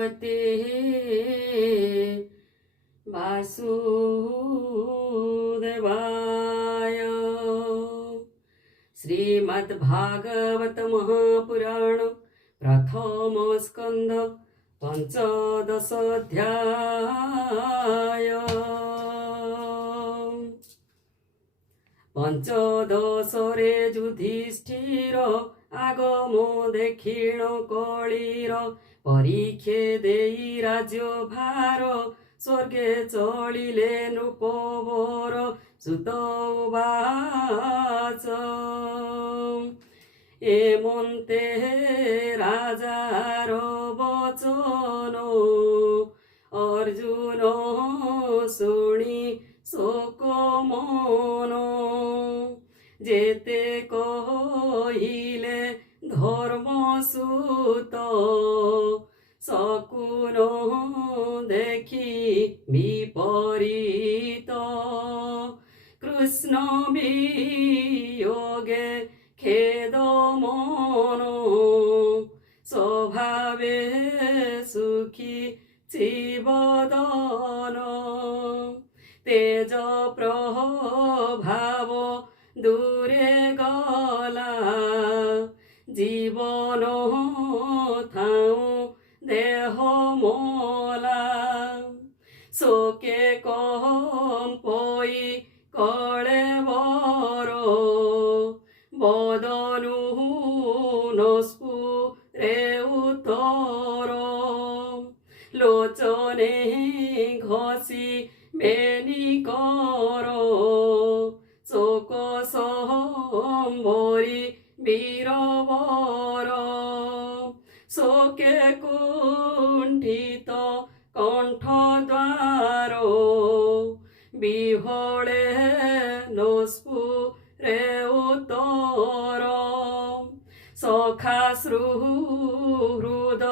भगवते वासुदेवाय। श्रीमद्भागवत महापुराण प्रथम स्कंद पंचदश अध्याय। पंचदशरे युधिष्ठिर आगम देखिण कलिर परीक्षे देई राज्य भार स्वर्गे चलिले नृपवर सुत उवाच एमन्ते राजार वचन अर्जुन शुणी शोक मन जेते कहिले धर्मसुत शकुन देखि विपरीत कृष्ण वियोगे खेद मन स्वभावे सुखी जीवदन तेज प्रभाव दूरे गला जीवन थाऊ देह मोला शोके कंपई कले बर बदनु नस्फुरे उत्तर लोचने घसी बेनी कर शोक संभरी वीरवर शोके कुंठित कंठ द्वार विहले नस्फुरे उत्तर सखा सुहृद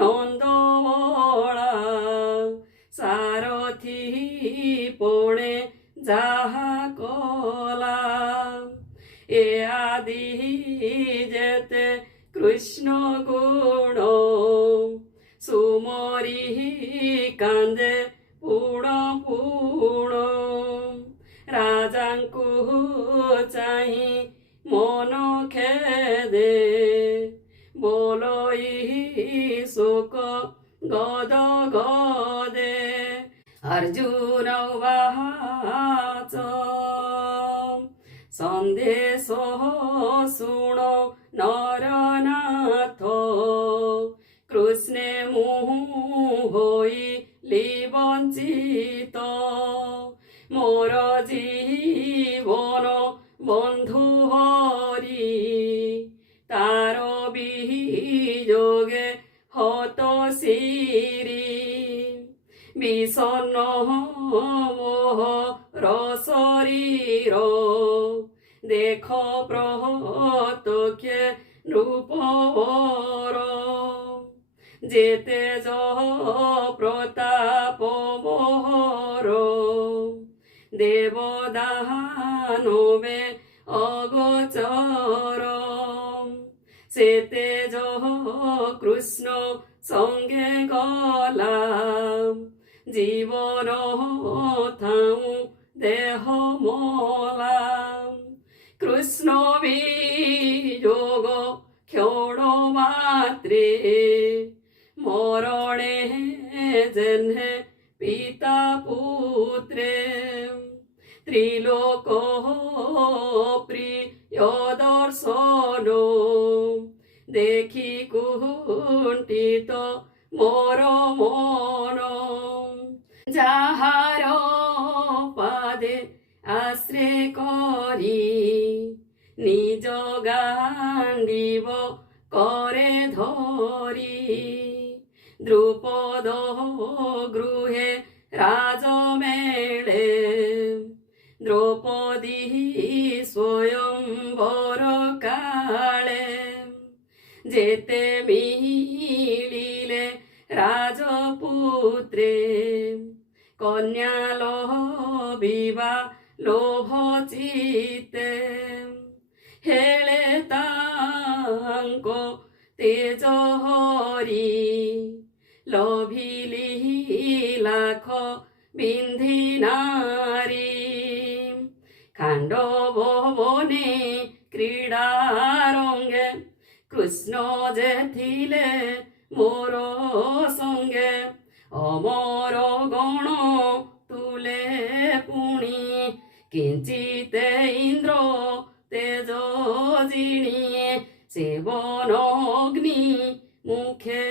नंदवला सारथी पुणे जाहा कला ए आदि जेते कृष्ण गुण सुमरी कांदे पुण पुण राजांकु चाही मन खेदे बोलोई शोक गद गदे अर्जुन उवाच सन्देश शुण नरनाथ कृष्णे होइली वंचित मोर जीवन बंधु हरि तार वियोगे हत शिरी विषण्ण मोह शरीर देख प्रत्यक्ष नृपवर जेते प्रताप मोहर देवदानवे अगोचर से तेज कृष्ण संगे गला जीवन थाऊ देह मोला कृष्ण वियोग क्षण मात्रे मरणे जन्हे पिता पुत्रे त्रिलोक प्रिय दर्शन देखि कुंठित मोर मन যাহার পাদে আশ্রয় করি নিজ গান্ডীব করে ধরি দ্রুপদ গৃহে রাজমেলে দ্রৌপদী স্বয়ম্বর কালে যেতে মিলিলে রাজপুত্রে কন্যা লভিবা লোভ চিতে হেলে তাঙ্ক তেজ হরি লোভিলি লাখ বিন্ধি নারী খাণ্ডব বনে ক্রীড়া রঙ্গে কৃষ্ণ যে থিলে মোর সঙ্গে অমর গণ তুলে পুণি কিঞ্চিতে ইন্দ্র তেজ জিণি সেবন অগ্নি মুখে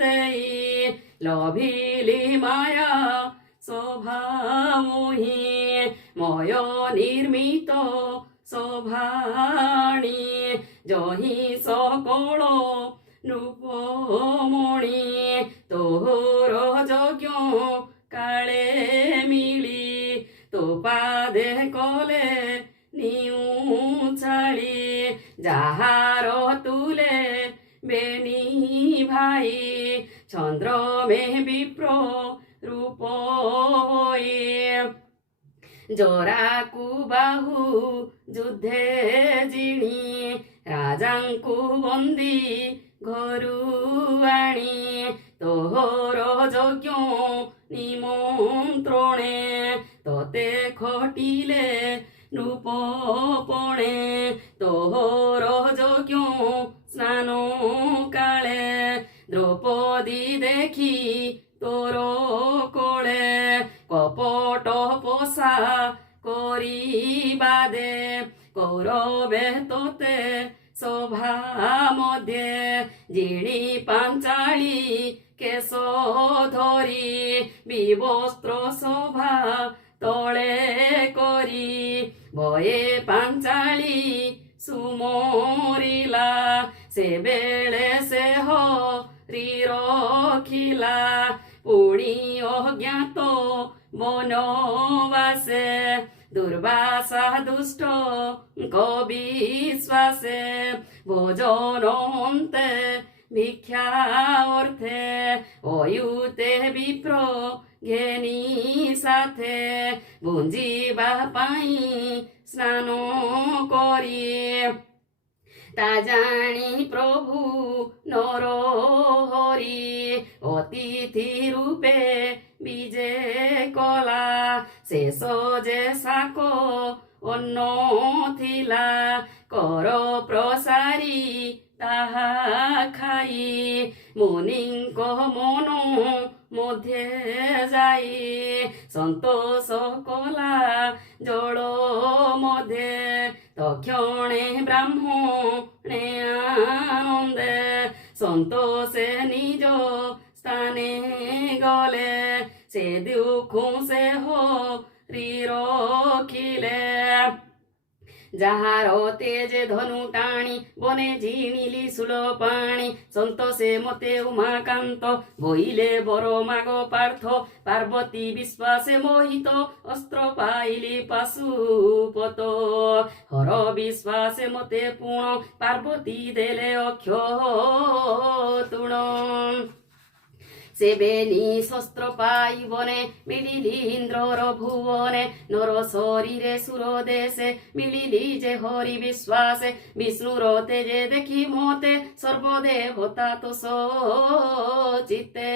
দেই লভিলি মায়া শোভামোহি ময় নির্মিত শোভাণী জহি সকল নৃপমণি তোর যজ্ঞ কালে মিলি তো পাদে কলে নিউ ছাড়ি যাহার তুলে বেনি ভাই চন্দ্র মে বিপ্র রূপ জোরাকু বাহু যুদ্ধে জিণি রাজাঙ্কু বন্দি ঘরু আনি তোহর যজ্ঞ নিমন্ত্রণে তোতে খটিলে নৃপপণে তোহর যজ্ঞ স্নান কালে দ্রৌপদী দেখি তোর কোলে কপট পোষা করিবা দে কৌরবে তোতে শোভা মধ্যে জিণি পাঞ্চালী কেশ ধরি বিবস্ত্র শোভা তলে করি বয়ে পাঞ্চালী সুমরিলা সে বেলে সে হরি রখিলা পুଣି অজ্ঞাত বনবাসে দুর্বাসা দুষ্ট কবিশ্বাসে ভোজন অন্তে ভিক্ষা অর্থে অয়ুতে বিপ্র ঘেনি সাথে বুঞ্জিবা পাই স্নান করি তা জানি প্রভু নর হরি অতিথি রূপে বিজে কলা শেষ যে শাক অন্ন থিলা কর প্রসারি তাহা খাই মুনিঙ্ক মন মধ্যে যাই সন্তোষ কলা জল মধ্যে তক্ষণে ব্রাহ্মণে আনন্দে সন্তোষে নিজ স্থানে গলে সে দুঃখ সে হরি রখিলে যাহার তেজে ধনু টাণি বনে ঝিমিলি সুল পাণি সন্তোষে মতে উমাকান্ত বইলে বড় মাগ পার্থ পার্বতী বিশ্বাসে মোহিত অস্ত্র পাইলি পাশুপত হর বিশ্বাসে মতে পুণ পার্বতী দেলে অক্ষ তুণ সেবেনি শস্ত্র পাই বনে মিলিলি ইন্দ্রর ভুবনে নর শরীরে সুর দেশে মিলিলি যে হরি বিশ্বাসে বিষ্ণুর তেজে দেখি মতে সর্বদেবতা তো চিত্তে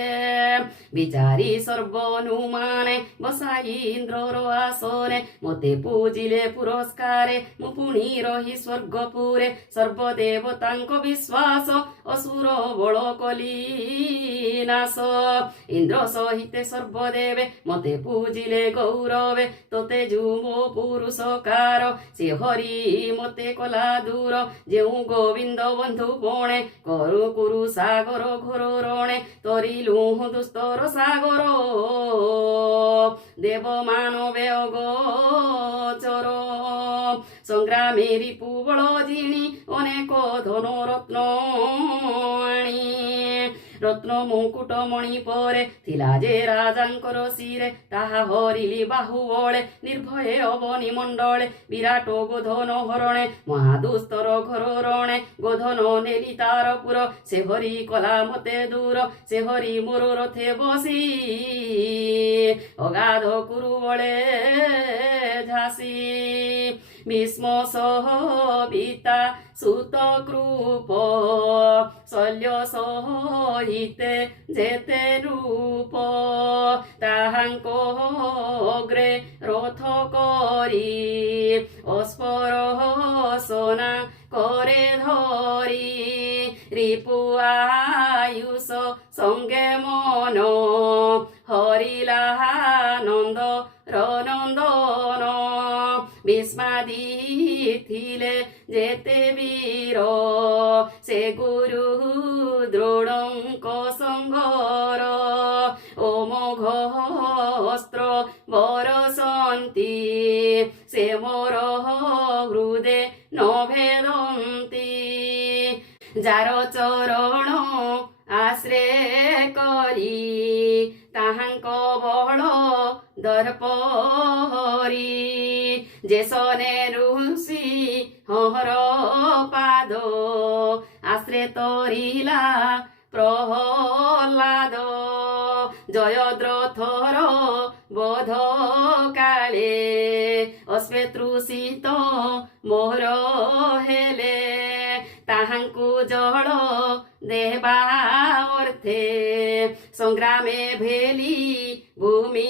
বিচারি সর্বনুমানে বসাই ইন্দ্রর আসনে মতে পূজিলে পুরস্কারে মু পুଣି রহি স্বর্গপুরে সর্বদেবতাঙ্ক বিশ্বাস অসুর বଳ কলি নাশ ইন্দ্র সহিতে সর্বদেবে মতে পূজিলে গৌরবে তোতে যুমো পুরুষকার সে হরি মতে কলা দূর যেউ গোবিন্দ বন্ধু পণে করু কুরু সাগর ঘোর রণে তরিলু দুস্তর সাগর দেব মানবে অগোচর সংগ্রামে রিপু বଳ জিণি অনেক ধন রত্ন আଣି রত্ন মুকুট মণি পরে থিলা যে রাজাঙ্কর শিরে তাহা হরিলি বাহু বଳେ ନିର୍ଭয়ে অবনি মণ্ডଳେ বিরাট গোধন হরণে মহাদুস্তর ঘোর রণে গোধন নেলি তার পুর সে হরি কলা মতে দূর সে হরি মোর রথে বসি অগাধ কুরু বଳେ ঝাসি भीष्म सहिता सुत कृप शल्य सहिते जेते रूप ताहांक अग्रे रथ करी अस्पर सोना करे धरी रिपु आयुष संगे मन हरिला नंद रनंदन भीष्मादि थिले जेते वीर से गुरु द्रोणंक संघर ओमघ अस्त्र बरसंती से मोर हृदे न भेदंती जार चरण आश्रे करी ताहांक बळ दर्पहरी जेसने ऋषि हर पाद आश्रे तरिला प्रहलाद जयद्रथर बोध काले अश्वेतृषित मोर हेले ताहांकु जल देवा अर्थे संग्रामे भेली भूमि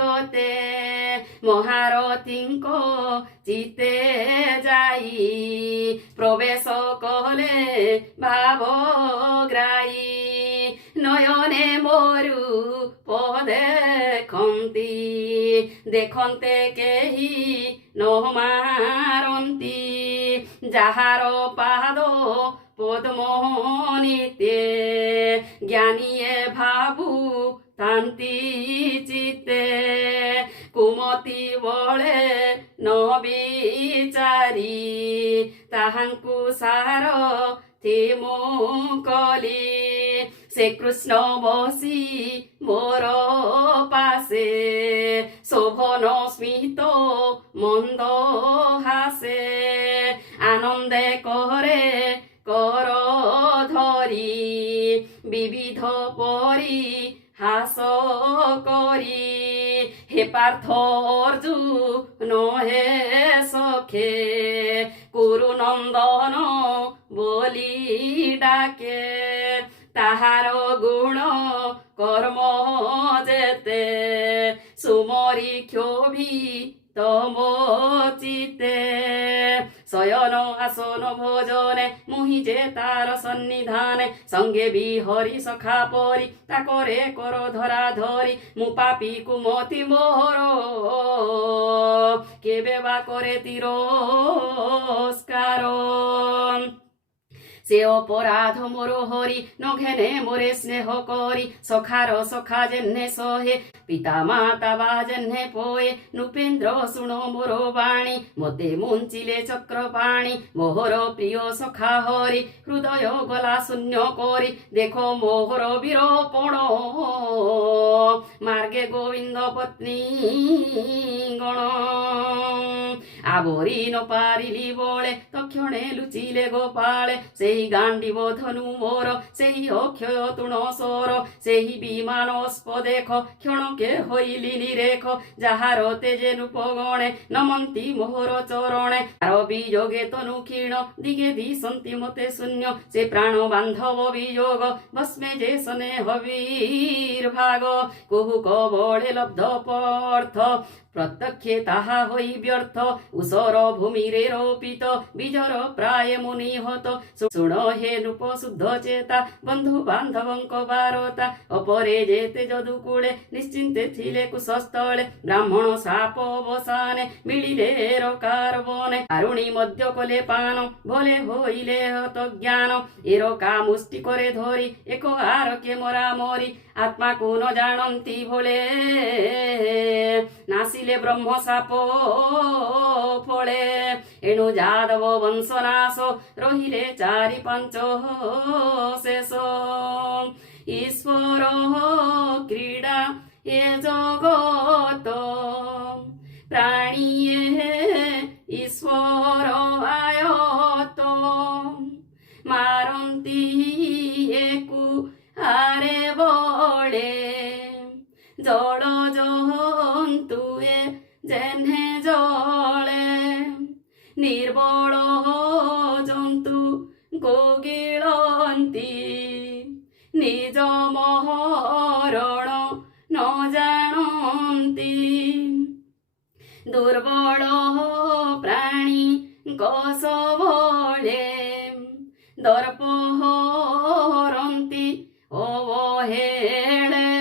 गते महारथींक चिते जाई प्रवेश कले भावग्राई नयने मोरु देखंती देखन्ते केही न मारंती जाहार पाद पद्म नित्ये ज्ञानीये भावु तांती चित्ते कुमति बळे न विचारी ताहांकु सार थिमु कली से कृष्ण बसी मोर पासे शोभन स्मित मंद हासे आनंदे करे कर धरी विविध परी हास करी हे पार्थ अर्जुन हे सखे कुरु नंदन बोली डाके ताहार गुण कर्म जेते सुमरी क्षोभी तमो चिते शयन आसन भोजने मुहि जे तार सन्निधाने संगे भी हरि सखा परी ताकरे कर धरा धरी मु पापी कुमति मोहर केबे बा करे तिरस्कार से अपराध मोर हरि नघेने मोरे स्नेह करी सखार सखा जेन्हे सहे पिता माता बा जेन्हे पोए नृपेन्द्र शुणो मोर बाणी मते मुंचिले चक्र पाणी मोहर प्रिय सखा हरि हृदय गला शून्य करी देखो मोहर वीरपण मार्गे गोविंद पत्नी गण आवरी न पारिली बळे तक्षणे लुचिले गोपाळे सेही गांडीव धनु मोर सेही अक्षय तुण सोर सेही विमानस्प देख क्षणके हईली निरेख जाहार तेजे नृपगणे नमन्ति मोहर चरणे तार वियोगे तनु क्षीण दिगे दिशन्ति मते शून्य से प्राण बांधव वियोग भस्मे जे स्नेह वीर्भाग कुहुक बढे लब्ध पर्थ प्रत्यक्षे ताहा होई व्यर्थ उसर भूमिरे रोपित बीजर प्राय मुनिहत शुण हे नृप शुद्ध चेता बंधु बांधवंक बारता अपरे जेते जदुकूले निश्चिंते थिले कुशस्थले ब्राह्मण साप अवसाने मिलिले रकार बने आरुणी मध्य कले पान भले होइले हत ज्ञान एरका मुष्टि करे धरी एक आरके मरा मरी आत्मा को न जानती भोले नासिले ब्रह्म साप फले एणु जादव वंशनाश रहिले चारि पांच शेष ईश्वर क्रीडा ये जगत प्राणीये ईश्वर आयत मारंती एकु आरे बळे जड़ जंतुए जेन्हे जळे ନିଜ ମହରଣ ନ ଜାଣନ୍ତି। ଦୁର୍ବଳ ପ୍ରାଣୀଙ୍କ ସବଳେ ଦର୍ପହରନ୍ତି ଅବହେଳେ।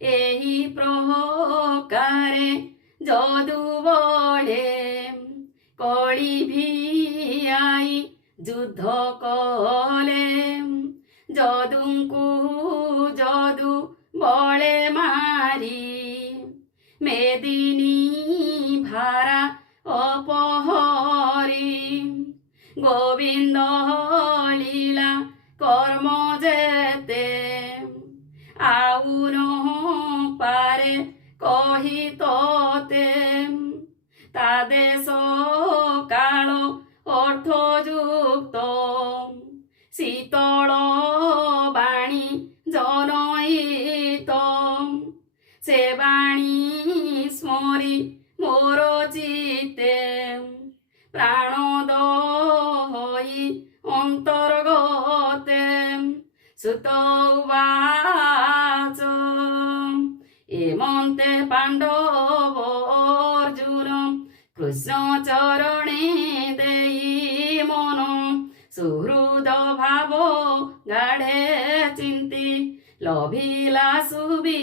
ଏହି ପ୍ରକାରେ ଯଦୁବଳେ କଳି ଭିଆଇ ଯୁଦ୍ଧ କଲେ। ଯଦୁଙ୍କୁ ଯଦୁ ବଳେ ମାରି ମେଦିନୀ ଭାରା ଅପହରି। ଗୋବିନ୍ଦ ଲୀଳା କର୍ମ ଯେତେ ଆଉ ନ ପାରେ କହି ତୋତେ। ତା ଦେଶ କାଳ ଅର୍ଥଯୁକ୍ତ ଶୀତଳ ବାଣୀ ଜନହିତ। ସେ ବାଣୀ ସ୍ମରି ମୋର ଚିତ୍ତେ ପ୍ରାଣ ଦହି ଅନ୍ତର୍ଗତେ। ସୁତ ଉବାଚ ଏମନ୍ତେ ପାଣ୍ଡବ ଅର୍ଜୁନ କୃଷ୍ଣ ଚରଣେ ଦେଇ ମନ। ସୁହୃଦ ଭାବ ଗାଢ଼େ ଚିନ୍ତି ଲଭିଲା ସୁବି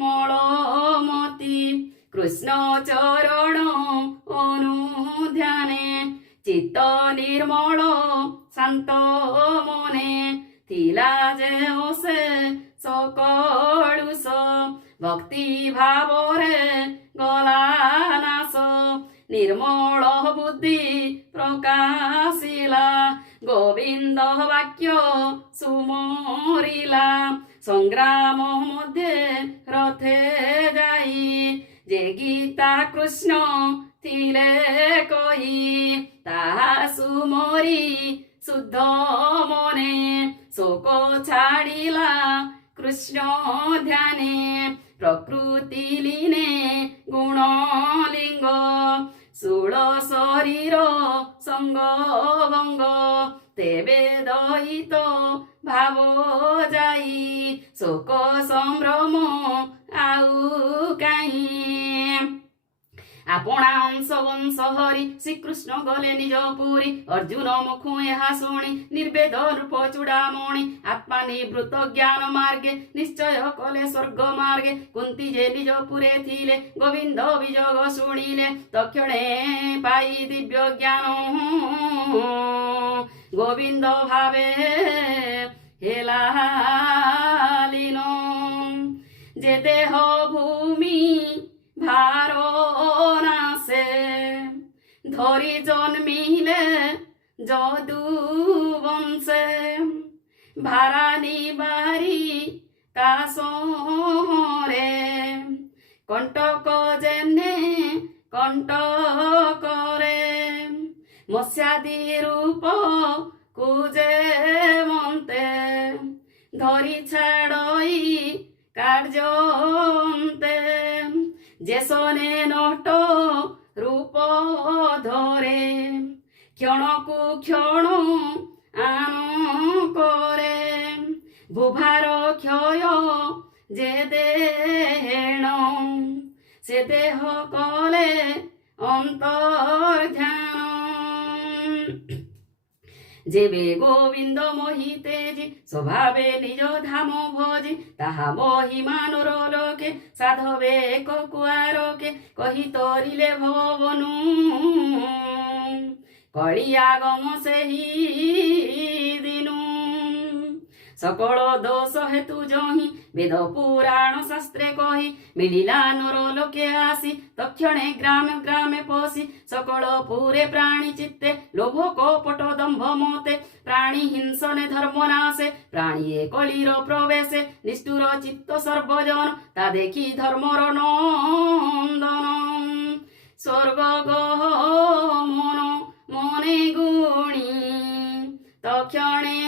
ମଳମତି। କୃଷ୍ଣ ଚରଣ ଅନୁଧ୍ୟାନେ ଚିତ୍ତ ନିର୍ମଳ ଶାନ୍ତ ମନେ। ଥିଲା ଯେ ସେ ସକଳୁଷ ଭକ୍ତି ଭାବରେ ଗଲା ନାଶ। ନିର୍ମଳ ବୁଦ୍ଧି ପ୍ରକାଶିଲା ଗୋବିନ୍ଦ ବାକ୍ୟ ସୁମରିଲା। ସଂଗ୍ରାମ ମଧ୍ୟରେ ରଥେ ଯାଇ ଯେ ଗୀତା କୃଷ୍ଣ ଥିଲେ କହି। ତାହା ସୁମରି ଶୁଦ୍ଧ ମନେ ଶୋକ ଛାଡ଼ିଲା କୃଷ୍ଣ ଧ୍ୟାନେ। ପ୍ରକୃତି লীନେ ଗୁଣ ଲିଙ୍ଗ ଶୂଳ ଶରୀର ସଙ୍ଗ ଭଙ୍ଗ। ତେବେ ଦହିତ ଭାବ ଯାଇ ଶୋକ ସମ୍ଭ୍ରମ ଆଉ କାହିଁ। ଆପଣା ଅଂଶ ବଂଶ ହରି ଶ୍ରୀକୃଷ୍ଣ ଗଲେ ନିଜ ପୁରୀ। ଅର୍ଜୁନ ମୁଖୁ ଏହା ଶୁଣି ନିର୍ବେଦ ରୂପ ଚୂଡ଼ାମଣି। ଆତ୍ମା ନିବୃତ ଜ୍ଞାନ ମାର୍ଗେ ନିଶ୍ଚୟ କଲେ ସ୍ୱର୍ଗ ମାର୍ଗେ। କୁନ୍ତି ଯେ ନିଜ ପୁରେ ଥିଲେ ଗୋବିନ୍ଦ ବିଯୋଗ ଶୁଣିଲେ। ତକ୍ଷଣେ ପାଇ ଦିବ୍ୟ ଜ୍ଞାନ ଗୋବିନ୍ଦ ଭାବେ ହେଲା লীନ। ଯେ ଦେହ ଭୂମି ଭାର ନାଶେ ধরি জন্মিলে যদু বংশে ভারানি বাড়ি কাশরে কণ্টক জেনে কণ্টকরে মৎস্যাদি রূপ কুজে মন্তে ধরি ছাড়ই কার্যন্তে যেসনে নট রূপ ধরে ক্ষণকু ক্ষণ আন করে ভূভার ক্ষয় যে দেহেণ সে দেহ কলে অন্তর্ধান যেবে গোবিন্দ মোহিতেজি স্বভাবে নিজ ধাম ভজি তাহা মহিমানুর লোকে সাধবে কুয়ারকে কহি তরিলে ভবনু কলিয়াগম সেই দিনু সকল দোষ হেতু জহি বেদ পুরাণ শাস্ত্রে কহি মিলিলা নর লোকে আসি তক্ষণে গ্রামে গ্রামে পশি সকল পুরে প্রাণী চিত্তে লোভ কপট দম্ভ মতে প্রাণী হিংসনে ধর্ম নাশে প্রাণীয়ে কলির প্রবেশে নিষ্ঠুর চিত্ত সর্বজন তা দেখি ধর্মর নন্দন স্বর্গ গমন মনে গুণী তক্ষণে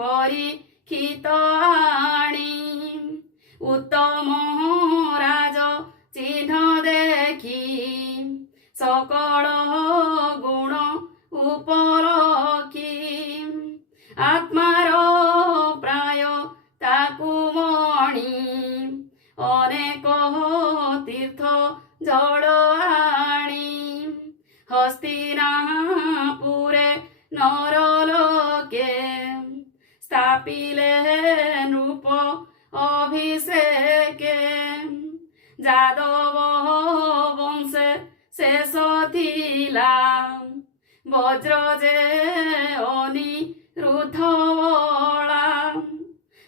পরীক্ষিত আনি উত্তম রাজ চিহ্ন দেখি সকল গুণ উপরখি আত্মার প্রায় স্থাপিলে নৃপ অভিষেকে যাদব বংশে শেষ থিলা বজ্র যে অনিরুদ্ধ বলা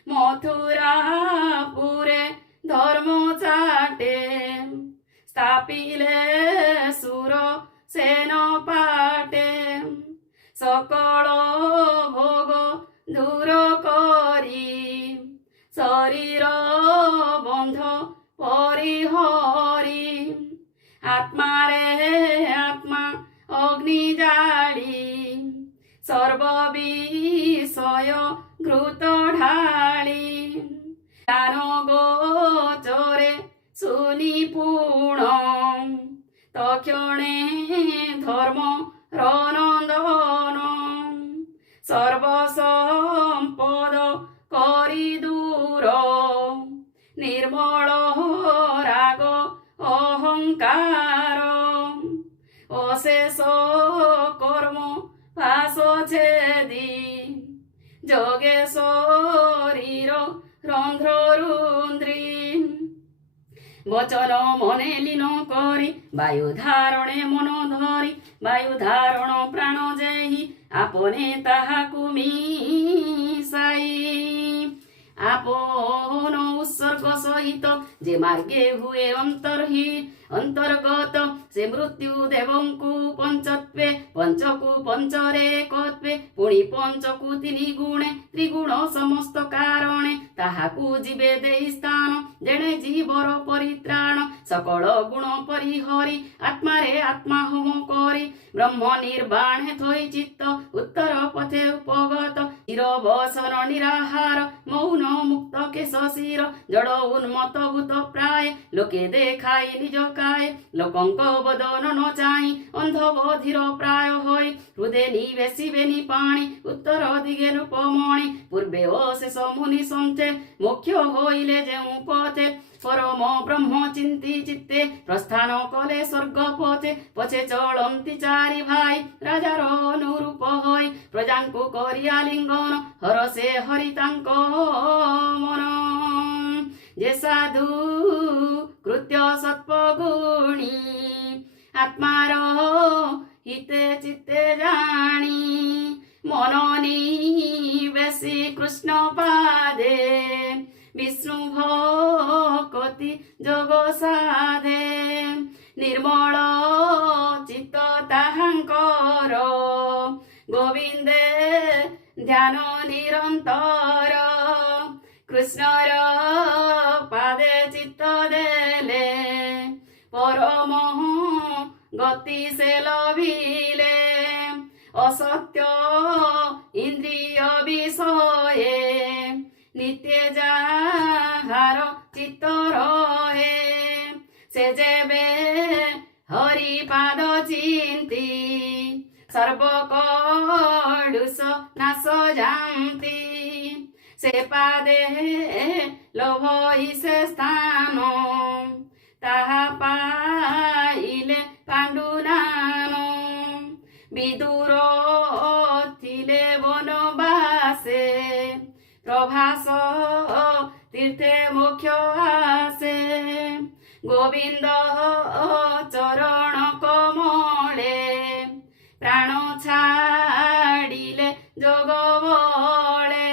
মথুরাপুরে ধর্ম চাটে স্থাপিলে সুর সেন পাটে সকল ভোগ দূর করি শরীর বন্ধ পরিহরি আত্মারে আত্মা অগ্নি জাড়ি সর্ববিষয় ঘৃত ঢালি জ্ঞান গোচরে শুনি পুণ তক্ষণে ধর্ম রনন্দন সর্বসম্পদ করি দূর নির্মল রাগ অহংকার অশেষ কর্ম পাশ ছেদি যোগে শরীর রন্ধ্র রুন্দ্রী বচন মনে লীন করি বায়ু ধারণে মন ধরি বায়ু ধারণ প্রাণ যেহি আপনে তাহাকু মিশাই আপন উৎসর্গ সহিত যে মার্গে হুয়ে অন্তর্গত সে মৃত্যু দেবঙ্কু পঞ্চত্বে পঞ্চকু পঞ্চরে কত্বে পুଣି পঞ্চকু তিনি গুণে ত্রিগুণ সমস্ত কারণে তাহাকু জীবে দেই স্থান যেনে জীবর পরিত্রাণ সকল গুণ পরিহরি আত্মারে আত্মা হোম করি ব্রহ্ম নির্বাণে থই চিত্ত উত্তর পথে উপগত চিরবসন নিরাহার মৌন মুক্ত কেশ শির জড় উন্মত ভূত প্রায় লোকে দেখাই নিজ কায় ଲୋକଙ୍କ ବଦନ ନ ଚାହିଁ ଅନ୍ଧ ବଧିର ପ୍ରାୟ ହୋଇ ହୃଦେ ନିବେଶିବେନି ପାଣି ଉତ୍ତର ଦିଗେ ରୂପମଣି ପୂର୍ବେ ଓ ଶେଷ ମୁନି ସନ୍ଥେ ମୋକ୍ଷ ହୋଇଲେ ଯେଉଁ ପଥେ ପରମ ବ୍ରହ୍ମ ଚିନ୍ତି ଚିତ୍ତେ ପ୍ରସ୍ଥାନ କଲେ ସ୍ୱର୍ଗ ପଥେ ପଛେ ଚଳନ୍ତି ଚାରି ଭାଇ ରାଜାର ଅନୁରୂପ ହୋଇ ପ୍ରଜାଙ୍କୁ କରି ଆଲିଙ୍ଗନ ହରସେ ହରି ତାଙ୍କ ମନ যে সাধু কৃত্য সৎপগুণী আত্মার হিতে চিত্তে জানি মননি বেশি কৃষ্ণ পাদে বিষ্ণু ভকতি যোগ সাধে নির্মল চিত্ত তাহাঙ্কর গোবিন্দে ধ্যান নিরন্তর কৃষ্ণর পাদে চিত্ত দেলে পরম গতি সে লভিলে অসত্য ইন্দ্রিয় বিষয়ে নিত্য যাহার চিত্ত রহে সে যেবে হরি পাদ চিন্তি সর্বকলুষ নাশ জান্তি সে পাদে লোভ ইসে স্থান তাহা পাইলে পাণ্ডুনান বিদুর থিলে বনবাসে প্রভাস তীর্থে মোক্ষ আসে গোবিন্দ চরণ কমলে প্রাণ ছাড়িলে যোগ বলে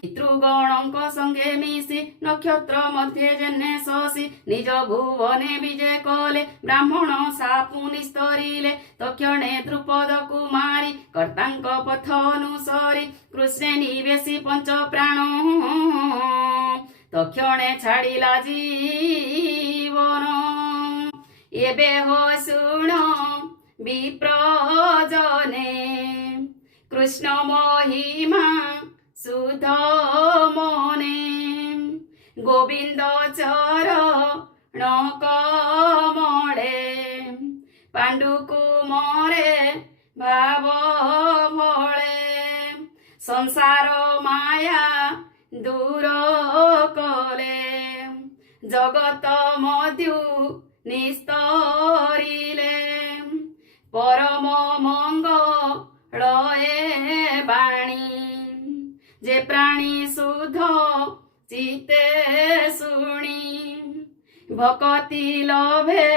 পিতৃগণଙ୍କ সঙ্গে মিশি নক্ষত্র মধ্যে যেনে শশী নিজ ভুবনে বিজে কলে ব্রাহ্মণ সাপু নিস্তরিলে তক্ষণে দ্রুপদ কুমাରୀ কর্তাଙ୍କ পথ অনুসরি কৃষ্ণে নিবেশি পঞ্চ প্রাণ তক্ষণে ছাড়িলা জীবন এবে হো শুণ বিপ্রজনে কৃষ্ণ মহিমা সুধ মনে গোবিন্দ চরণ কমলে পাণ্ডুকু মরে ভাব ভଳେ সংসার মায়া দূর কলে জগত মধু নিস্তরিলে পরম মঙ্গল বাণী जे प्राणी शुद्ध चित्ते शुणी भक्ति लभे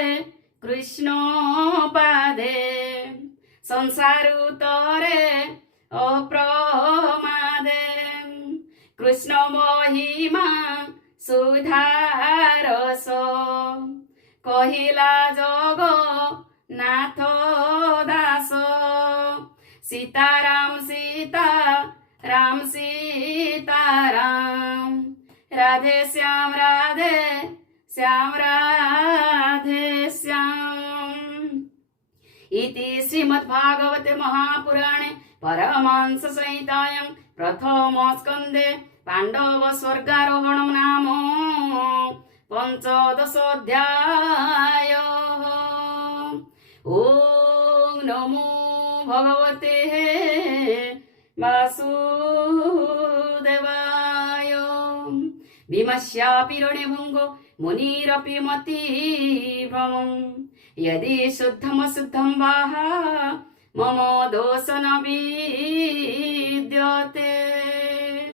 कृष्ण पादे संसार तरे अप्रमादे कृष्ण महिमा सुधारस कहिला जग नाथ दास सीताराम सीता राम सीताराम राधे श्याम राधे श्याम इति श्रीमद्भागवते महापुराणे परमहंस संहितायां प्रथमस्कन्धे पाण्डव स्वर्गारोहणं नाम पञ्चदशोऽध्यायः। ॐ नमो भगवते वासुदेवाय। भीमस्यापि रणभुङ्गो मुनिरपि मतिभ्रमम् यदि शुद्धमशुद्धं वाह मम दोष न विद्यते।